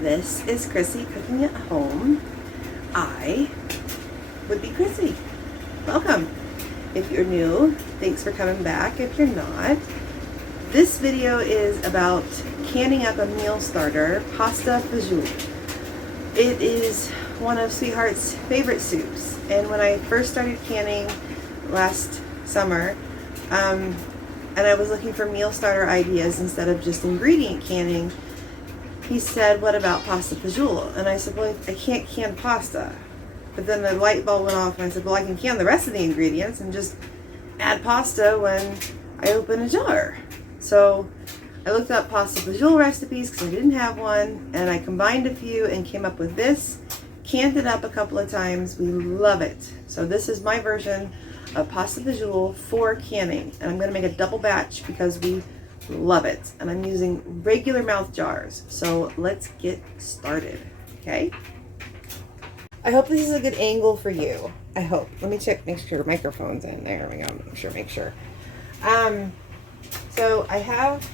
This is Chrissy Cooking at Home. I would be Chrissy. Welcome. If you're new, thanks for coming back. If you're not, this video is about canning up a meal starter, pasta fagioli. It is one of Sweetheart's favorite soups, and when I first started canning last summer, and I was looking for meal starter ideas instead of just ingredient canning, he said, what about pasta fagioli? And I said, well, I can't can pasta. But then the light bulb went off and I said, well, I can can the rest of the ingredients and just add pasta when I open a jar. So I looked up pasta fagioli recipes because I didn't have one, and I combined a few and came up with this. Canned it up a couple of times. We love it. So this is my version of pasta fagioli for canning, and I'm going to make a double batch because we love it, and I'm using regular mouth jars. So let's get started. Okay, I hope this is a good angle for you. I hope. Let me check, make sure microphone's in. There we go. Make sure. So I have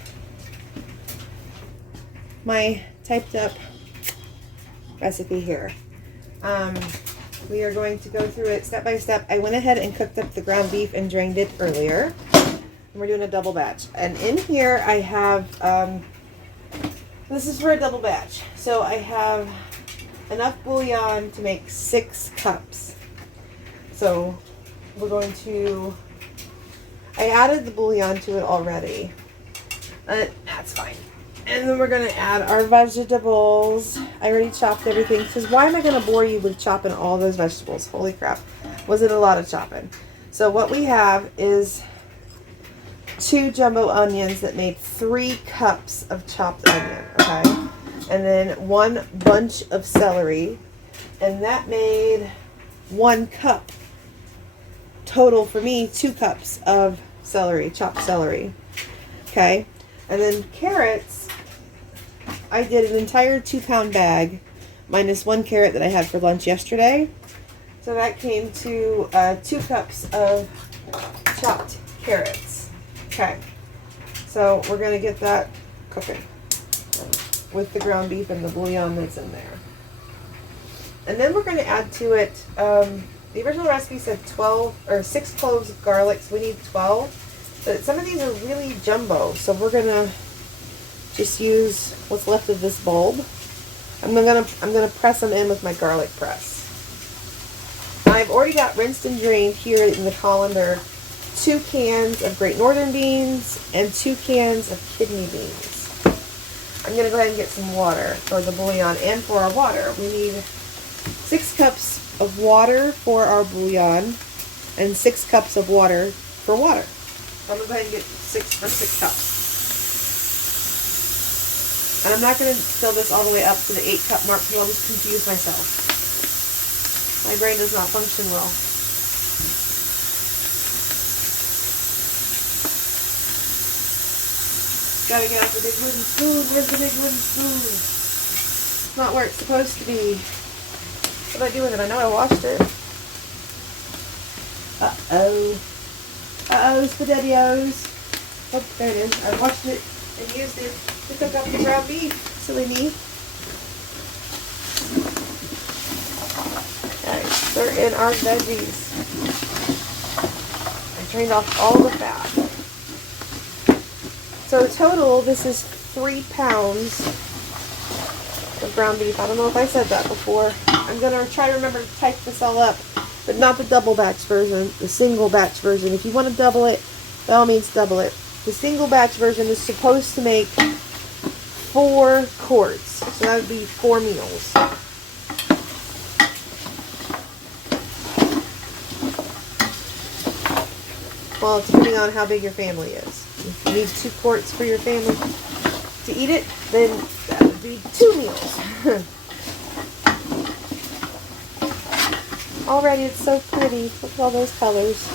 my typed up recipe here. We are going to go through it step by step. I went ahead and cooked up the ground beef and drained it earlier. And we're doing a double batch. And in here I have, this is for a double batch. So I have enough bouillon to make 6 cups. So we're going to, I added the bouillon to it already. That's fine. And then we're going to add our vegetables. I already chopped everything, because why am I going to bore you with chopping all those vegetables? Holy crap. Was it a lot of chopping? So what we have is 2 jumbo onions that made 3 cups of chopped onion, okay? And then 1 bunch of celery, and that made 1 cup. Total for me, 2 cups of celery, chopped celery, okay? And then carrots, I did an entire 2-pound bag, minus 1 carrot that I had for lunch yesterday. So that came to 2 cups of chopped carrots. Okay, so we're going to get that cooking with the ground beef and the bouillon that's in there. And then we're going to add to it, the original recipe said 12 or 6 cloves of garlic, so we need 12. But some of these are really jumbo, so we're going to just use what's left of this bulb. I'm gonna press them in with my garlic press. I've already got rinsed and drained here in the colander 2 cans of Great Northern beans and 2 cans of kidney beans. I'm going to go ahead and get some water for the bouillon and for our water. We need 6 cups of water for our bouillon and 6 cups of water for water. So I'm going to go ahead and get 6 cups. And I'm not going to fill this all the way up to the 8-cup mark because I'll just confuse myself. My brain does not function well. Gotta get out the big wooden spoon. Where's the big wooden spoon? It's not where it's supposed to be. What do I do with it? I know I washed it. Uh-oh. Uh-oh, spaghettios. Oh, there it is. I washed it and used it to cook up the ground beef. Silly me. Okay, stir in our veggies. I drained off all the fat. So total, this is 3 pounds of ground beef. I don't know if I said that before. I'm going to try to remember to type this all up, but not the double batch version, the single batch version. If you want to double it, by all means double it. The single batch version is supposed to make 4 quarts, so that would be 4 meals. Well, depending on how big your family is. If you need 2 quarts for your family to eat it, then that would be 2 meals. Already, it's so pretty. Look at all those colors.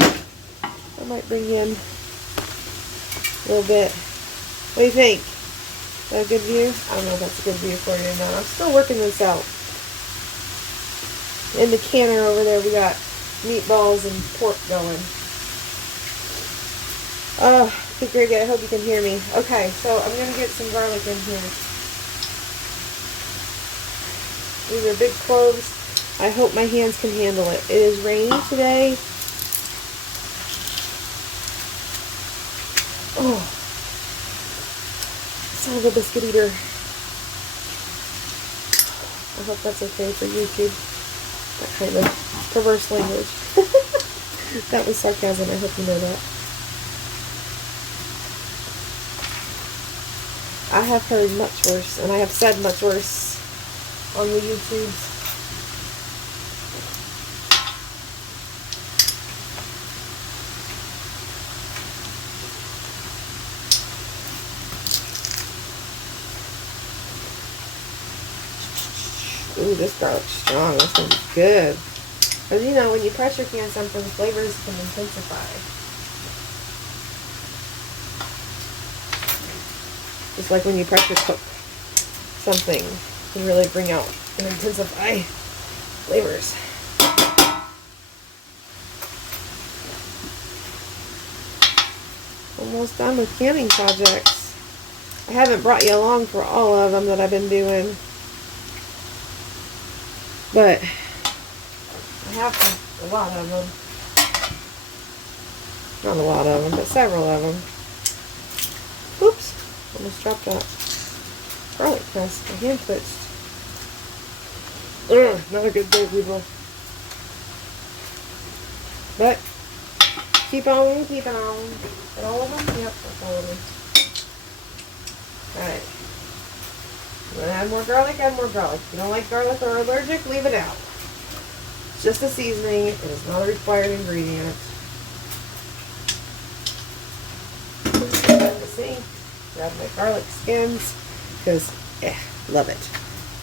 I might bring in a little bit. What do you think? Is that a good view? I don't know if that's a good view for you or not. I'm still working this out. In the canner over there, we got meatballs and pork going. Oh, Greg, I hope you can hear me. Okay, so I'm going to get some garlic in here. These are big cloves. I hope my hands can handle it. It is rainy today. Oh, son of a biscuit eater. I hope that's okay for YouTube. That kind of perverse language. That was sarcasm. I hope you know that. I have heard much worse, and I have said much worse on the YouTubes. Ooh, this garlic's strong. This one's good. Because, you know, when you pressure can something, flavors can intensify. Just like when you pressure cook something, it can really bring out and intensify flavors. Almost done with canning projects. I haven't brought you along for all of them that I've been doing. But I have a lot of them. Not a lot of them, but several of them. Oops, almost dropped that garlic press. My hand twitched. Ugh, not a good day, people. But keep on keeping on. And all of them? Yep, that's all of them. Alright. You want to add more garlic? Add more garlic. If you don't like garlic or are allergic, leave it out. It's just a seasoning. It is not a required ingredient. See? Grab my garlic skins because, love it.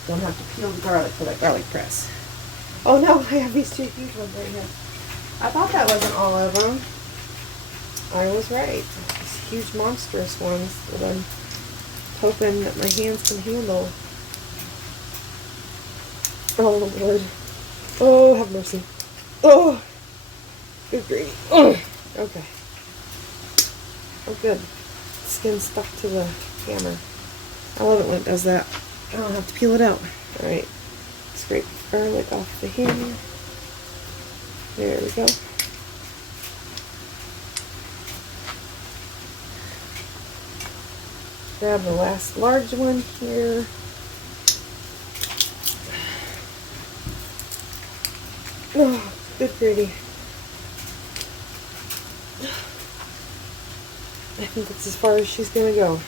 Don't have to peel the garlic for that garlic press. Oh no, I have these two huge ones right here. I thought that wasn't all of them. I was right. These huge monstrous ones that I'm hoping that my hands can handle. Oh Lord. Oh, have mercy. Oh, good grief. Oh. Okay. Oh, good. Skin stuck to the hammer. I love it when it does that. I don't have to peel it out. Alright. Scrape garlic off the hammer. There we go. Grab the last large one here. Oh, good gravy. I think that's as far as she's gonna go.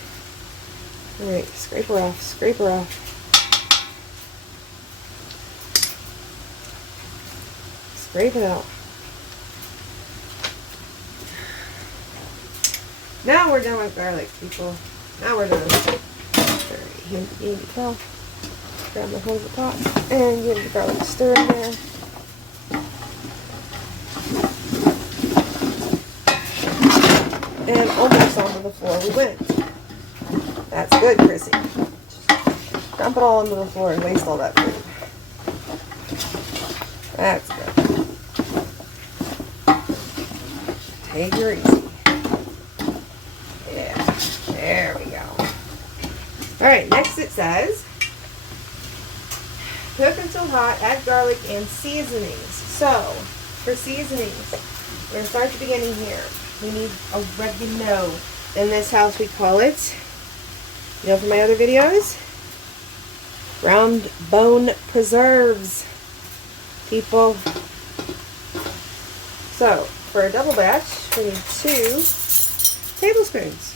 Alright, scrape her off, scrape her off. Scrape it out. Now we're done with garlic, people. Now we're done. Alright, handy towel. Grab the hose of pot and give the garlic stir in there. And almost onto the floor we went. That's good, Chrissy. Just dump it all onto the floor and waste all that food. That's good. Take her easy. Yeah, there we go. Alright, next it says, cook until hot, add garlic and seasonings. So, for seasonings, we're going to start at the beginning here. We need oregano. In this house we call it, you know from my other videos, round bone preserves, people. So, for a double batch, we need 2 tablespoons.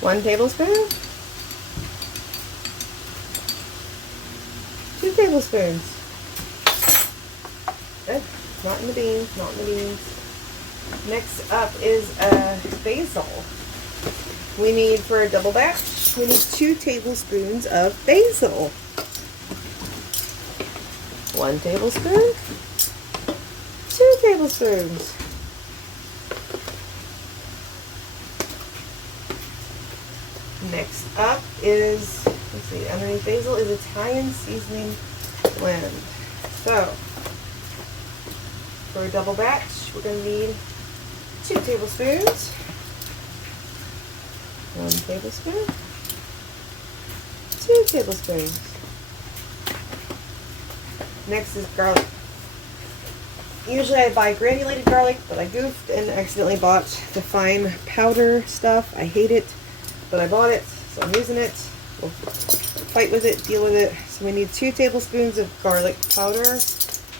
1 tablespoon. 2 tablespoons. Good. Not in the beans, not in the beans. Next up is basil. We need, for a double batch, we need 2 tablespoons of basil. 1 tablespoon. 2 tablespoons. Next up is, let's see, underneath basil is Italian seasoning blend. So, for a double batch, we're going to need 2 tablespoons, 1 tablespoon, 2 tablespoons. Next is garlic. Usually I buy granulated garlic, but I goofed and accidentally bought the fine powder stuff. I hate it, but I bought it, so I'm using it. We'll fight with it, deal with it. So we need 2 tablespoons of garlic powder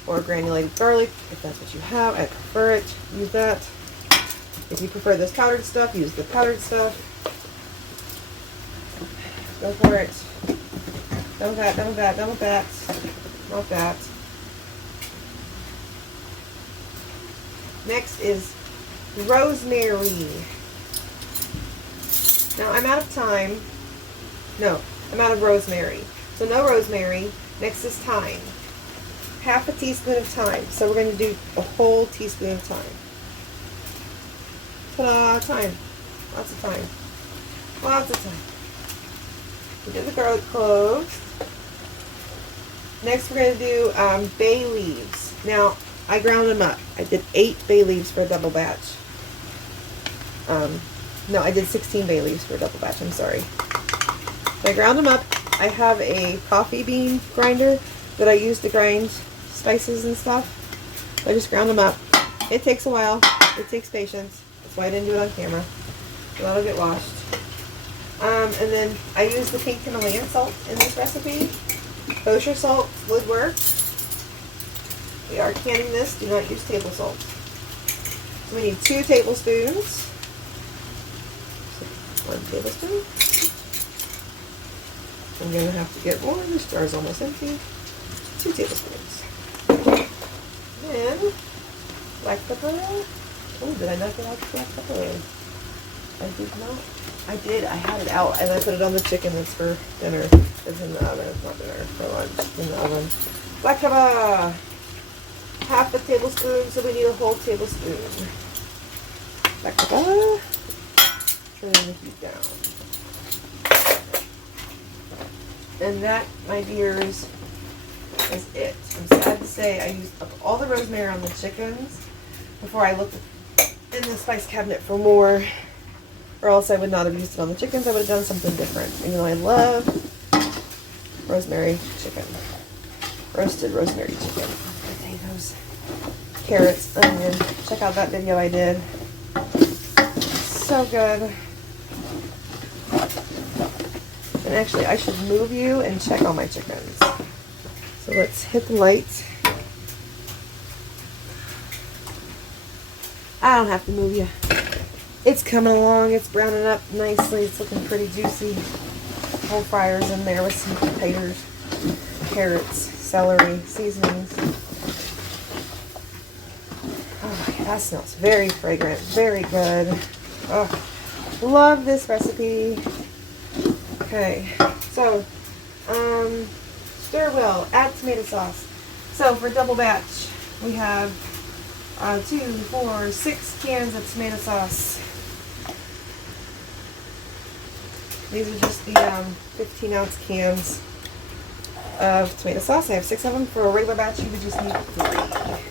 or granulated garlic, if that's what you have. I prefer it. Use that. If you prefer this powdered stuff, use the powdered stuff. Go for it. Done with that, done with that, done with that. Not that. Next is rosemary. Now I'm out of thyme. No, I'm out of rosemary. So no rosemary. Next is thyme. Half a teaspoon of thyme. So we're going to do a whole teaspoon of thyme. Ta-da! Thyme. Lots of thyme. Lots of thyme. We did the garlic cloves. Next we're going to do bay leaves. Now I ground them up. I did 8 bay leaves for a double batch. No, I did 16 bay leaves for a double batch. I'm sorry. So I ground them up. I have a coffee bean grinder that I use to grind spices and stuff. I just ground them up. It takes a while. It takes patience. That's why I didn't do it on camera. So that'll get washed. And then I use the pink Himalayan salt in this recipe. Kosher salt would work. We are canning this. Do not use table salt. So we need 2 tablespoons. 1 tablespoon. I'm going to have to get more. This jar is almost empty. 2 tablespoons. And black pepper. Oh, did I not get out the black pepper? I did not. I did. I had it out and I put it on the chicken that's for dinner. It's in the oven. It's not dinner, for lunch. It's in the oven. Black pepper. Half a tablespoon, so we need a whole tablespoon. Black pepper. Turn the heat down. And that, my dears, is it. I'm sad to say I used up all the rosemary on the chickens before I looked in the spice cabinet for more, or else I would not have used it on the chickens. I would have done something different. Even though I love rosemary chicken. Roasted rosemary chicken. Potatoes, carrots, onion. Check out that video I did. So good. And actually, I should move you and check on my chickens. So let's hit the light. I don't have to move you. It's coming along. It's browning up nicely. It's looking pretty juicy. Whole fryers in there with some potatoes, carrots, celery, seasonings. Oh, that smells very fragrant. Very good. Oh, love this recipe. Okay, so stir well, add tomato sauce. So for double batch, we have 2, 4, 6 cans of tomato sauce. These are just the 15-ounce cans of tomato sauce. I have 6 of them. For a regular batch, you would just need 3.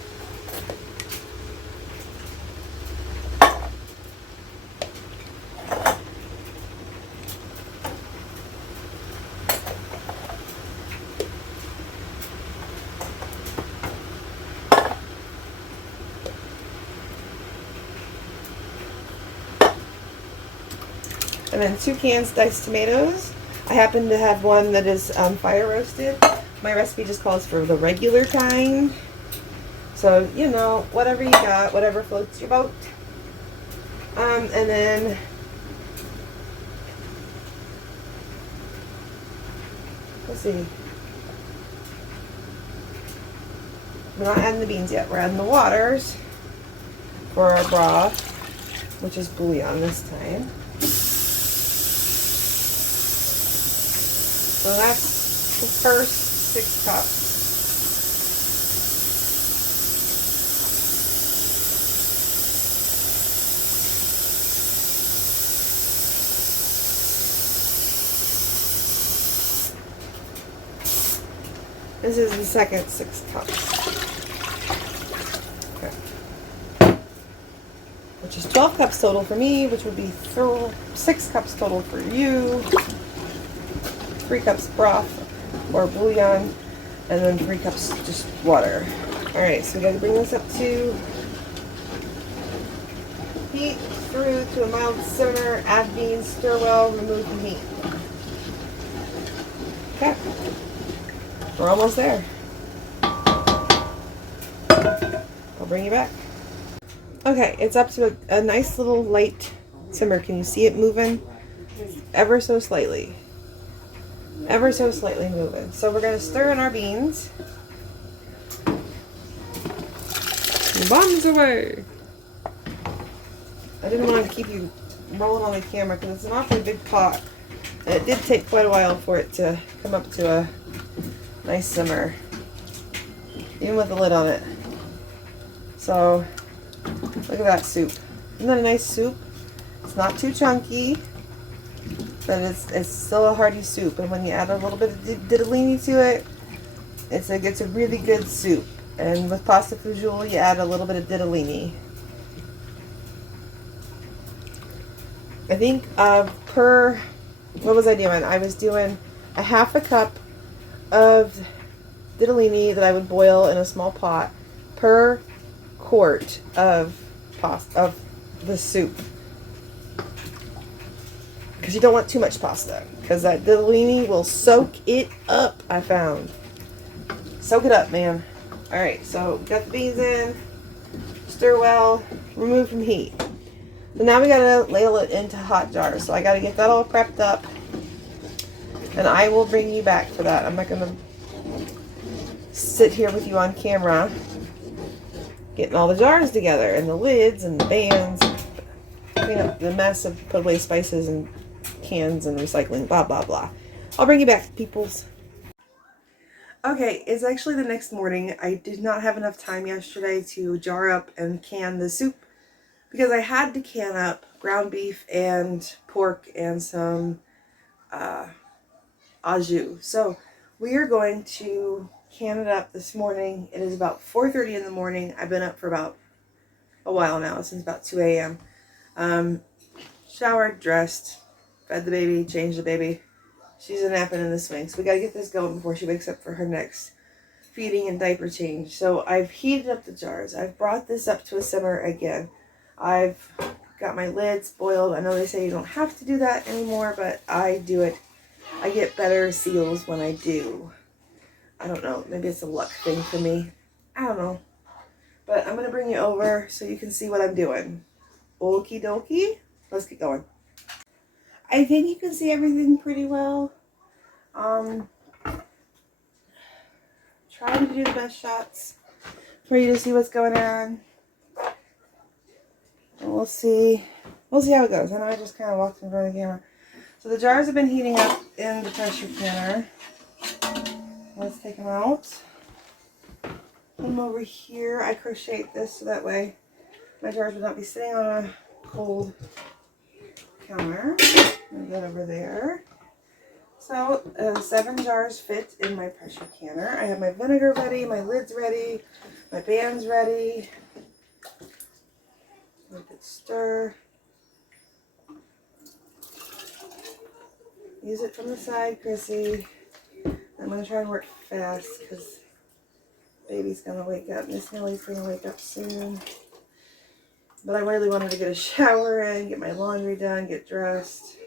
And then 2 cans diced tomatoes. I happen to have one that is fire roasted. My recipe just calls for the regular kind. So, you know, whatever you got, whatever floats your boat. And then let's see. We're not adding the beans yet. We're adding the waters for our broth, which is bouillon this time. So that's the first 6 cups. This is the second 6 cups. Okay. Which is 12 cups total for me, which would be 6 cups total for you. 3 cups broth or bouillon, and then 3 cups just water. Alright, so we gotta bring this up to heat through to a mild simmer, add beans, stir well, remove from heat. Okay, we're almost there. I'll bring you back. Okay, it's up to a nice little light simmer. Can you see it moving? Ever so slightly. Ever so slightly moving. So we're going to stir in our beans. Bombs away! I didn't want to keep you rolling on the camera because it's an awfully big pot. And it did take quite a while for it to come up to a nice simmer. Even with the lid on it. So, look at that soup. Isn't that a nice soup? It's not too chunky, but it's still a hearty soup. And when you add a little bit of ditalini to it, it's a really good soup. And with pasta fagioli, you add a little bit of ditalini. I think what was I doing? I was doing a half a cup of ditalini that I would boil in a small pot per quart of pasta, of the soup, because you don't want too much pasta, because that ditalini will soak it up. I found, soak it up, man. All right, so got the beans in, stir well, remove from heat. So now we gotta ladle it into hot jars. So I gotta get that all prepped up, and I will bring you back for that. I'm not gonna sit here with you on camera getting all the jars together and the lids and the bands, clean up the mess of put away spices and cans and recycling, blah blah blah. I'll bring you back, peoples. Okay, it's actually the next morning. I did not have enough time yesterday to jar up and can the soup because I had to can up ground beef and pork and some au jus. So we are going to can it up this morning. It is about 4:30 in the morning. I've been up for about a while now, since about 2 a.m. Showered, dressed, fed the baby, changed the baby. She's a napping in the swing, so we got to get this going before she wakes up for her next feeding and diaper change. So I've heated up the jars. I've brought this up to a simmer again. I've got my lids boiled. I know they say you don't have to do that anymore, but I do it. I get better seals when I do. I don't know. Maybe it's a luck thing for me. I don't know. But I'm going to bring you over so you can see what I'm doing. Okie dokie. Let's get going. I think you can see everything pretty well. Trying to do the best shots for you to see what's going on. And we'll see. We'll see how it goes. I know I just kind of walked in front of the camera. So the jars have been heating up in the pressure canner. Let's take them out. Put them over here. I crocheted this so that way my jars would not be sitting on a cold counter. Move that over there. So 7 jars fit in my pressure canner. I have my vinegar ready, my lids ready, my bands ready. Let it stir. Use it from the side, Chrissy. I'm going to try and work fast because baby's going to wake up. Miss Millie's going to wake up soon. But I really wanted to get a shower in, get my laundry done, get dressed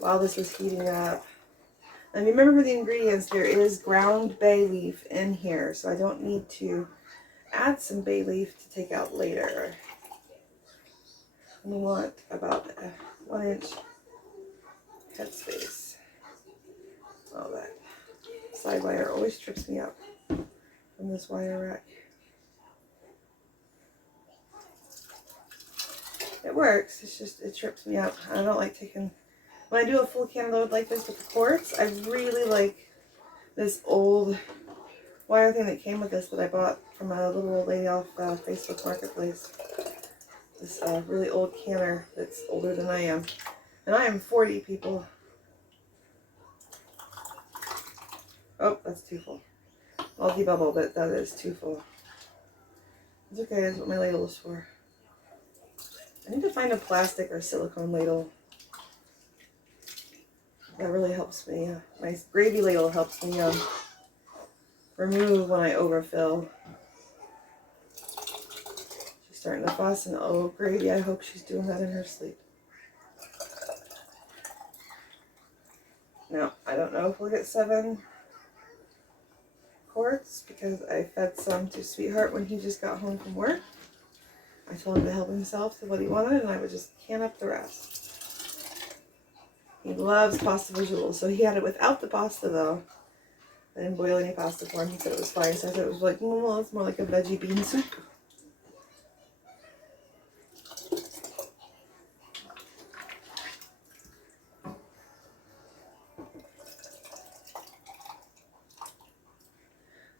while this was heating up. And remember for the ingredients, there is ground bay leaf in here, so I don't need to add some bay leaf to take out later. We want about a 1-inch headspace. Oh, that side wire always trips me up from this wire rack. It works, it's just, it trips me up. I don't like taking, when I do a full can load like this with the quarts, I really like this old wire thing that came with this that I bought from a little old lady off Facebook Marketplace. This really old canner that's older than I am. And I am 40, people. Oh, that's too full. I'll debubble, but that is too full. It's okay, that's what my ladle is for. I need to find a plastic or silicone ladle. That really helps me. My gravy ladle helps me remove when I overfill. She's starting to fuss, and oh, gravy, I hope she's doing that in her sleep. Now, I don't know if we'll get 7 quarts because I fed some to Sweetheart when he just got home from work. I told him to help himself to what he wanted, and I would just can up the rest. He loves pasta fagioli, so he had it without the pasta though. I didn't boil any pasta for him. He said it was fine, so I said it was like, well, it's more like a veggie bean soup.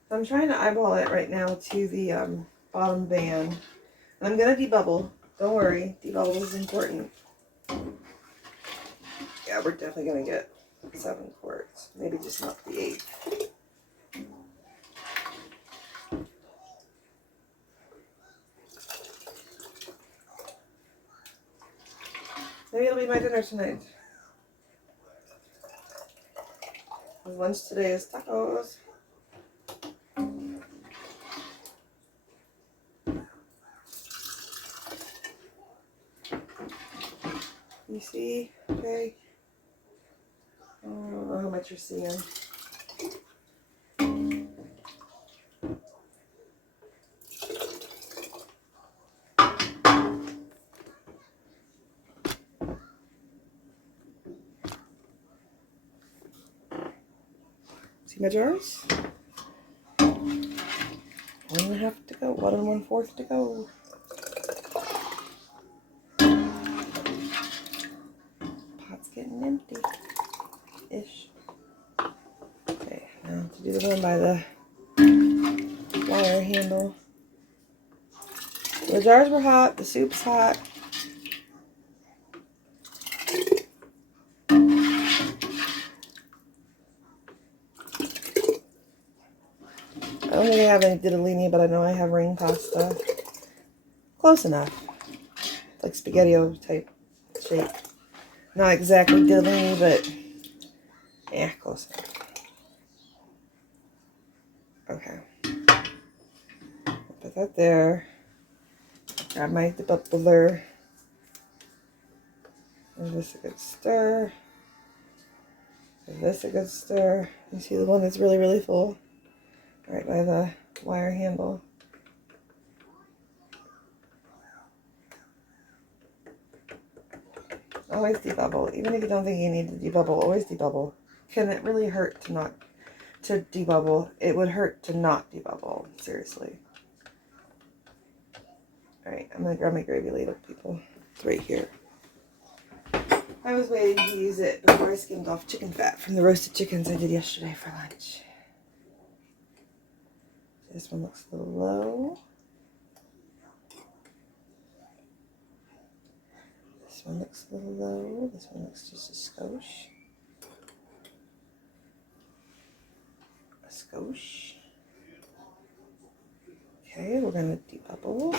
So I'm trying to eyeball it right now to the bottom band. And I'm going to debubble. Don't worry, debubble is important. Yeah, we're definitely going to get 7 quarts. Maybe just not the 8. Maybe it'll be my dinner tonight. Lunch today is tacos. You see? Okay. I don't know how much you're seeing. See my jars? 1.5 to go. 1 1/4 to go. Pot's getting empty-ish. Okay, now to do the one by the wire handle. The jars were hot. The soup's hot. I don't think I have any ditalini, but I know I have ring pasta. Close enough. It's like spaghetti-o type shape. Not exactly ditalini, but yeah, close enough. Okay. Put that there. Grab my debubbler. Give this a good stir. Give this a good stir. You see the one that's really, really full? Right by the wire handle. Always debubble. Even if you don't think you need to debubble, always debubble. Can it really hurt to not to debubble? It would hurt to not debubble. Seriously. Alright, I'm gonna grab my gravy ladle, people. It's right here. I was waiting to use it before I skimmed off chicken fat from the roasted chickens I did yesterday for lunch. This one looks a little low. This one looks a little low. This one looks just a skosh. A skosh. Okay, we're going to debubble.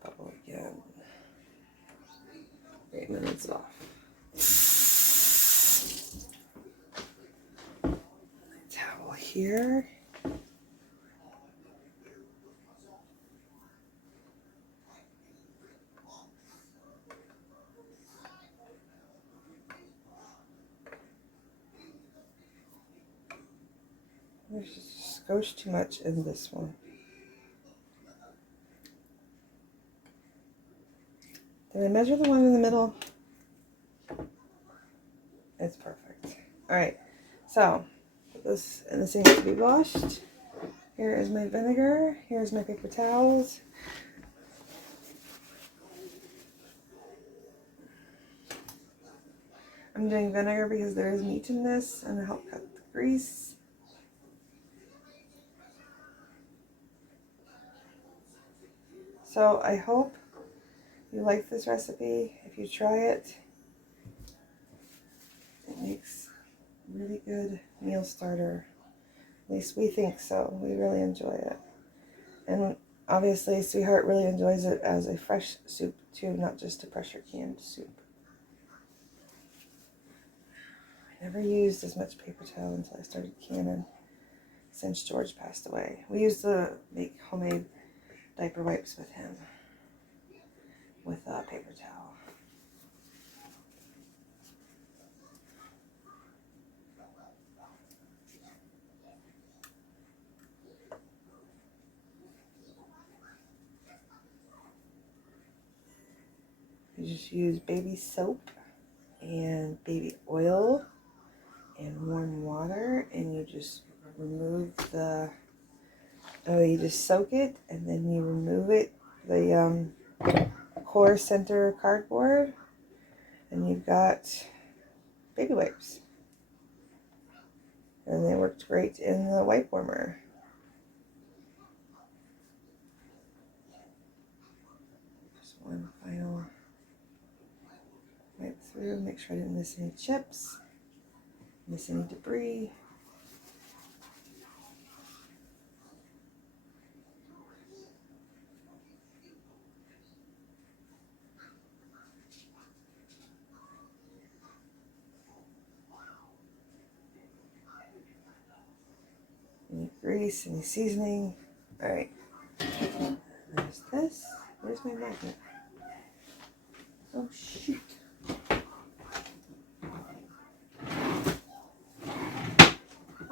Bubble again. 8 minutes off. Towel here. There's just a skosh too much in this one. Did I measure the one in the middle? It's perfect. Alright, so put this in the sink to be washed. Here is my vinegar. Here's my paper towels. I'm doing vinegar because there is meat in this and it'll help cut the grease. So I hope you like this recipe. If you try it, it makes a really good meal starter. At least we think so. We really enjoy it. And obviously, Sweetheart really enjoys it as a fresh soup too, not just a pressure canned soup. I never used as much paper towel until I started canning since George passed away. We used to make homemade diaper wipes with him with paper towel. You just use baby soap and baby oil and warm water, and you just remove the, you just soak it, and then you remove it, the core center cardboard, and you've got baby wipes. And they worked great in the wipe warmer. Just one final wipe through, make sure I didn't miss any chips, miss any debris. Any grease, any seasoning. Alright. There's this. Where's my magnet? Oh shoot.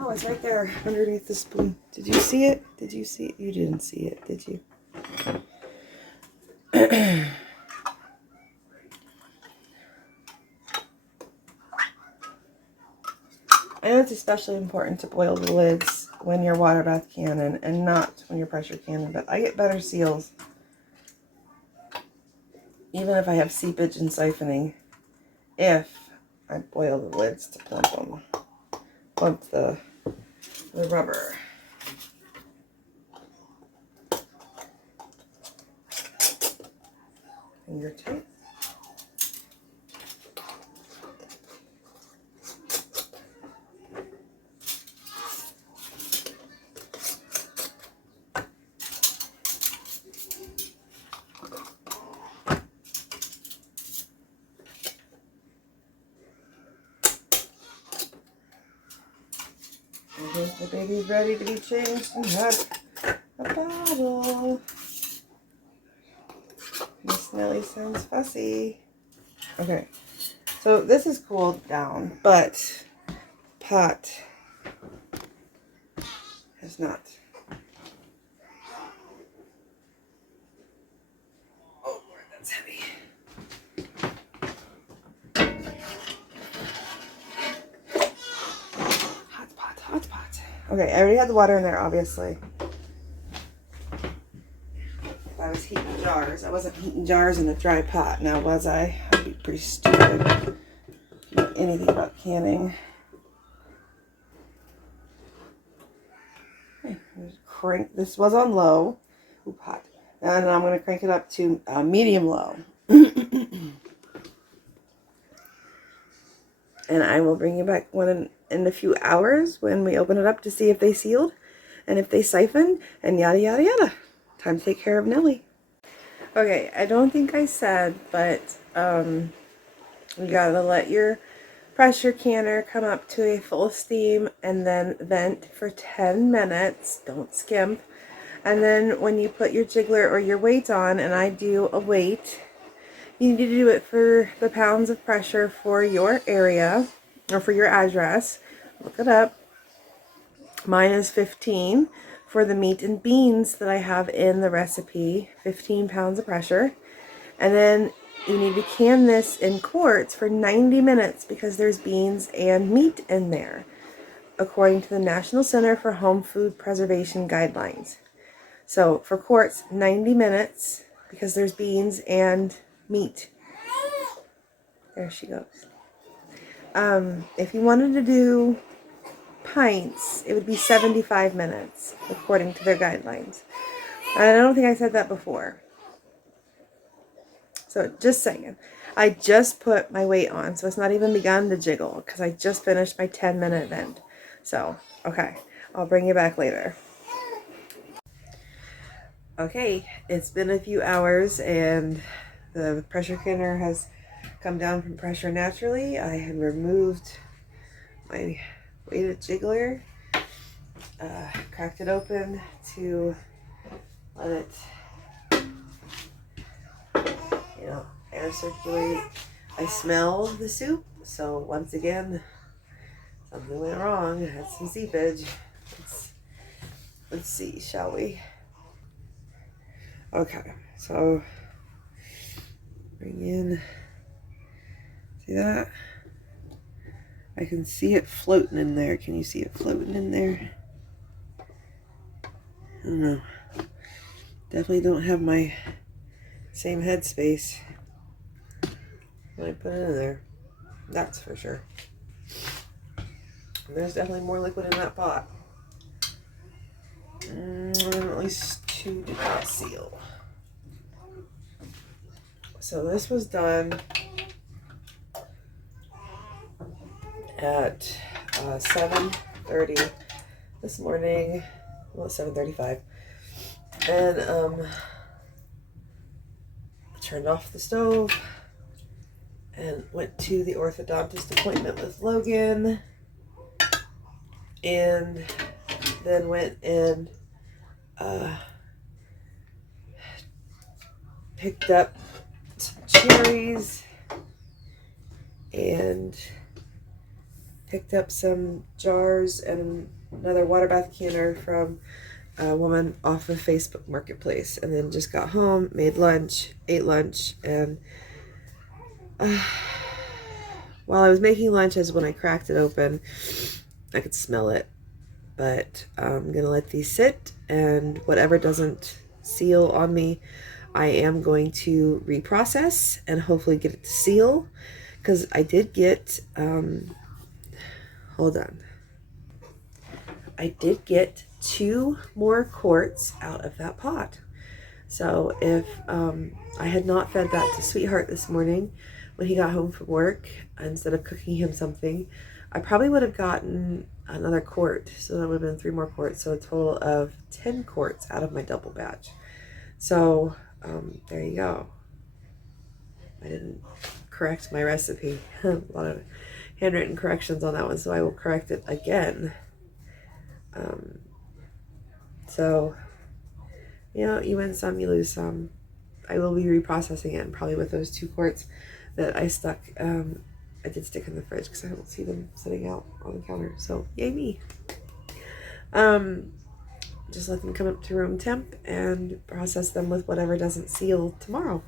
Oh, it's right there underneath the spoon. Did you see it? Did you see it? You didn't see it, did you? I know it's especially important to boil the lids when you're water bath canning and not when you're pressure canning, but I get better seals even if I have seepage and siphoning if I boil the lids to plump them. Plump the rubber. Finger tight. I think the baby's ready to be changed and have a bottle. Miss Nellie sounds fussy. Okay, so this is cooled down, but pot has not. Oh Lord, that's heavy. Hot pot. Okay, I already had the water in there, obviously. If I was heating jars, I wasn't heating jars in a dry pot, now was I? I'd be pretty stupid. Know anything about canning. Okay, crank. This was on low. Ooh, hot. And I'm going to crank it up to medium low. And I will bring you back one in a few hours when we open it up to see if they sealed and if they siphoned and yada yada yada. Time to take care of Nellie. Okay, I don't think I said, but you gotta let your pressure canner come up to a full steam and then vent for 10 minutes. Don't skimp. And then when you put your jiggler or your weight on, and I do a weight, you need to do it for the pounds of pressure for your area or for your address. Look it up. Mine is 15 for the meat and beans that I have in the recipe. 15 pounds of pressure. And then you need to can this in quarts for 90 minutes because there's beans and meat in there, according to the National Center for Home Food Preservation Guidelines. So for quarts, 90 minutes because there's beans and meat. There she goes. If you wanted to do pints, it would be 75 minutes according to their guidelines. And I don't think I said that before. So just saying. I just put my weight on, so it's not even begun to jiggle because I just finished my 10-minute vent. So, okay, I'll bring you back later. Okay, it's been a few hours and the pressure canner has come down from pressure naturally. I had removed my weighted jiggler, cracked it open to let it, air circulate. I smell the soup, so once again, something went wrong. I had some seepage. Let's see, shall we? Okay, so bring in, see that? I can see it floating in there. Can you see it floating in there? I don't know. Definitely don't have my same headspace when I put it in there. That's for sure. There's definitely more liquid in that pot. At least 2 did not seal. So this was done at 7:30 this morning. Well, it's 7:35. And turned off the stove and went to the orthodontist appointment with Logan. And then went and picked up some cherries and picked up some jars and another water bath canner from a woman off of Facebook Marketplace, and then just got home, made lunch, ate lunch, and while I was making lunch is when I cracked it open. I could smell it, but I'm gonna let these sit, and whatever doesn't seal on me, I am going to reprocess and hopefully get it to seal, because I did get, hold on. I did get 2 more quarts out of that pot. So if I had not fed that to Sweetheart this morning when he got home from work, instead of cooking him something, I probably would have gotten another quart. So that would have been 3 more quarts. So a total of 10 quarts out of my double batch. So there you go. I didn't correct my recipe. A lot of handwritten corrections on that one, so I will correct it again. So, you win some, you lose some. I will be reprocessing it, and probably with those 2 quarts that I stuck, I did stick in the fridge because I don't see them sitting out on the counter. So, yay me. Just let them come up to room temp and process them with whatever doesn't seal tomorrow.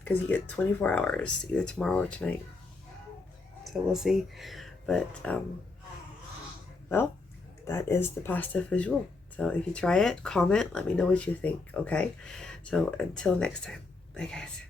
Because you get 24 hours, either tomorrow or tonight. So we'll see. But, well, that is the pasta fagioli. So if you try it, comment, let me know what you think, okay? So until next time, bye guys.